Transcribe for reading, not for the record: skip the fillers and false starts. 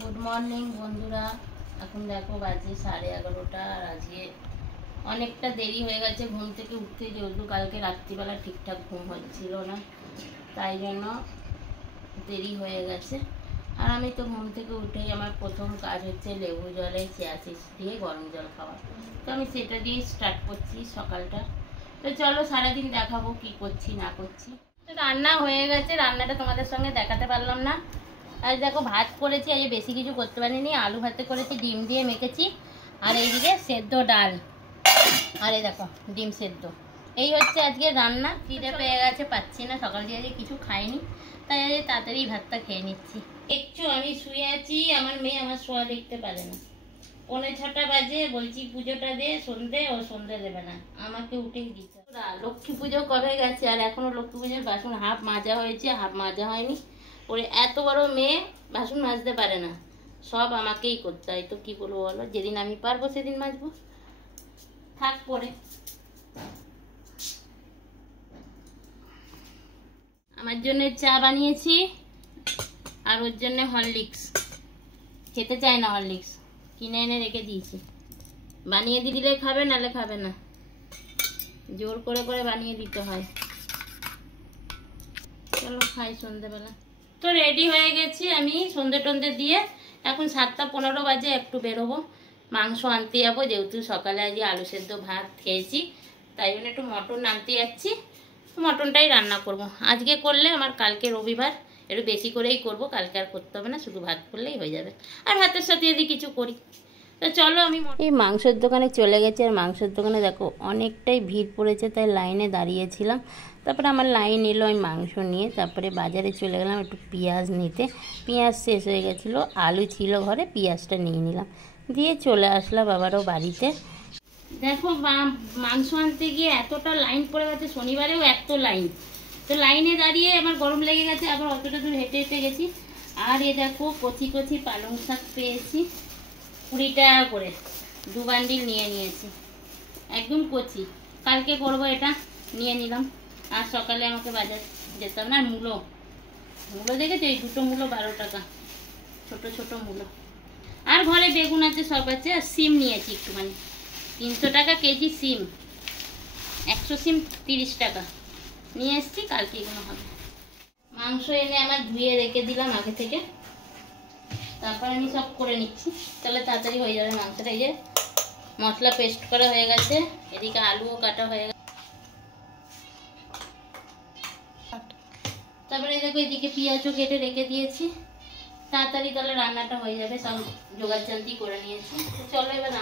Good morning বন্ধুরা। এখন দেখো বাজে 11:30 আর আজকে অনেকটা দেরি হয়ে গেছে ঘুম থেকে উঠতে, যেহেতু কালকে রাত্রিবেলা ঠিকঠাক ঘুম হচ্ছিল না, তাই জন্য দেরি হয়ে গেছে। আর আমি তো ঘুম থেকে উঠেই আমার প্রথম কাজ হচ্ছে লেবু জলে চিয়া সিড দিয়ে গরম জল খাওয়া। তো আমি সেটা দিয়েই স্টার্ট করছি সকালটা। তো চলো সারাদিন দেখাবো কি করছি না করছি। তো রান্না হয়ে গেছে, রান্নাটা তোমাদের সঙ্গে দেখাতে পারলাম না। আর দেখো ভাত করেছি, আজ বেশি কিছু করতে পারিনি। আলু ভাতে করেছি, ডিম দিয়ে মেখেছি, আর এইদিকে সেদ্ধ ডাল, আর এই দেখো ডিম সেদ্ধ। এই হচ্ছে আজকে রান্না। খিদে পেয়ে গেছে, পাচ্ছি না, সকাল দিয়ে আজকে কিছু খাইনি, তাই আজ তাড়াতাড়ি ভাতটা খেয়ে নিচ্ছি। একটু আমি শুয়ে আছি, আমার মেয়ে আমার শোয়া দেখতে পারে না। 5:45 বাজে, বলছি পুজোটা দে সন্ধে, ও সন্ধে দেবে না, আমাকে উঠেই দিচ্ছে। লক্ষ্মী পুজো কবে গেছে আর এখনো লক্ষ্মী পুজোর বাসন হাফ মাজা হয়েছে, হাফ মাজা হয়নি। ওরে এত বড় মেয়ে বাসন মাজতে পারে না, সব আমাকেই করতে হয়। তো কি বলবো বলো, যেদিন আমি পারবো সেদিন মাজবো, থাক পরে। আমার জন্য চা বানিয়েছি, আর ওর জন্য হরলিক্স। খেতে চায় না হরলিক্স, কিনে এনে রেখে দিয়েছি। বানিয়ে দিলে খাবে, নালে খাবে না, জোর করে করে বানিয়ে দিতে হয়। চলো খাই সন্ধ্যেবেলা। তো রেডি হয়ে গেছি আমি সন্ধ্যে টন্ধে দিয়ে। এখন 7:15 বাজে, একটু বেরোবো, মাংস আনতে যাবো। যেহেতু সকালে আজকে আলু সেদ্ধ ভাত খেয়েছি, তাই জন্য একটু মটন আনতে যাচ্ছি। মটনটাই রান্না করব আজকে, করলে আমার কালকে রবিবার একটু বেশি করেই করব, কালকে আর করতে হবে না, শুধু ভাত করলেই হয়ে যাবে। আর ভাতের সাথে যদি কিছু করি। তো চলো আমি এই মাংসের দোকানে চলে গেছি। আর মাংসের দোকানে দেখো অনেকটাই ভিড় পড়েছে, তাই লাইনে দাঁড়িয়েছিলাম। তারপরে আমার লাইন এলো, আমি মাংস নিয়ে তারপরে বাজারে চলে গেলাম একটু পেঁয়াজ নিতে। পেঁয়াজ শেষ হয়ে গেছিলো, আলু ছিল ঘরে, পেঁয়াজটা নিয়ে নিলাম, দিয়ে চলে আসলাম আবারও বাড়িতে। দেখো মাংস আনতে গিয়ে এতটা লাইন পড়ে গেছে, শনিবারেও এত লাইন। তো লাইনে দাঁড়িয়ে আমার গরম লেগে গেছে, আবার অতটা দূর হেঁটে হেঁটে গেছি। আর এ দেখো কচি কচি পালং শাক পেয়েছি 20 টাকা করে, 2 বান্ডিল নিয়ে নিয়েছি, একদম কচি। কালকে করবো, এটা নিয়ে নিলাম। আর সকালে আমাকে বাজার যেতে হবে না। মূলো দেখেছো, এই দুটো মূলো 12 টাকা, ছোট ছোট মূলো। আর ঘরে বেগুন আছে, সব আছে। আর সিম নিয়েছি একটুখানি, 300 টাকা কেজি সিম, 100 সিম 30 টাকা নিয়ে এসছি, কালকে এগুলো হবে। মাংস এনে আমার ধুয়ে রেখে দিলাম আগে থেকে, তারপর আমি সব করে নিচ্ছি, তাহলে তাড়াতাড়ি হয়ে যাবে মাংসটা। এই যে মশলা পেস্ট করা হয়ে গেছে, এদিকে আলুও কাটা হয়ে গেছে। তারপরে দেখো এদিকে পেঁয়াজও কেটে রেখে দিয়েছি, তাড়াতাড়ি তাহলে রান্নাটা হয়ে যাবে। সব জোগাড় জান্তি করে নিয়েছি। চলো এবার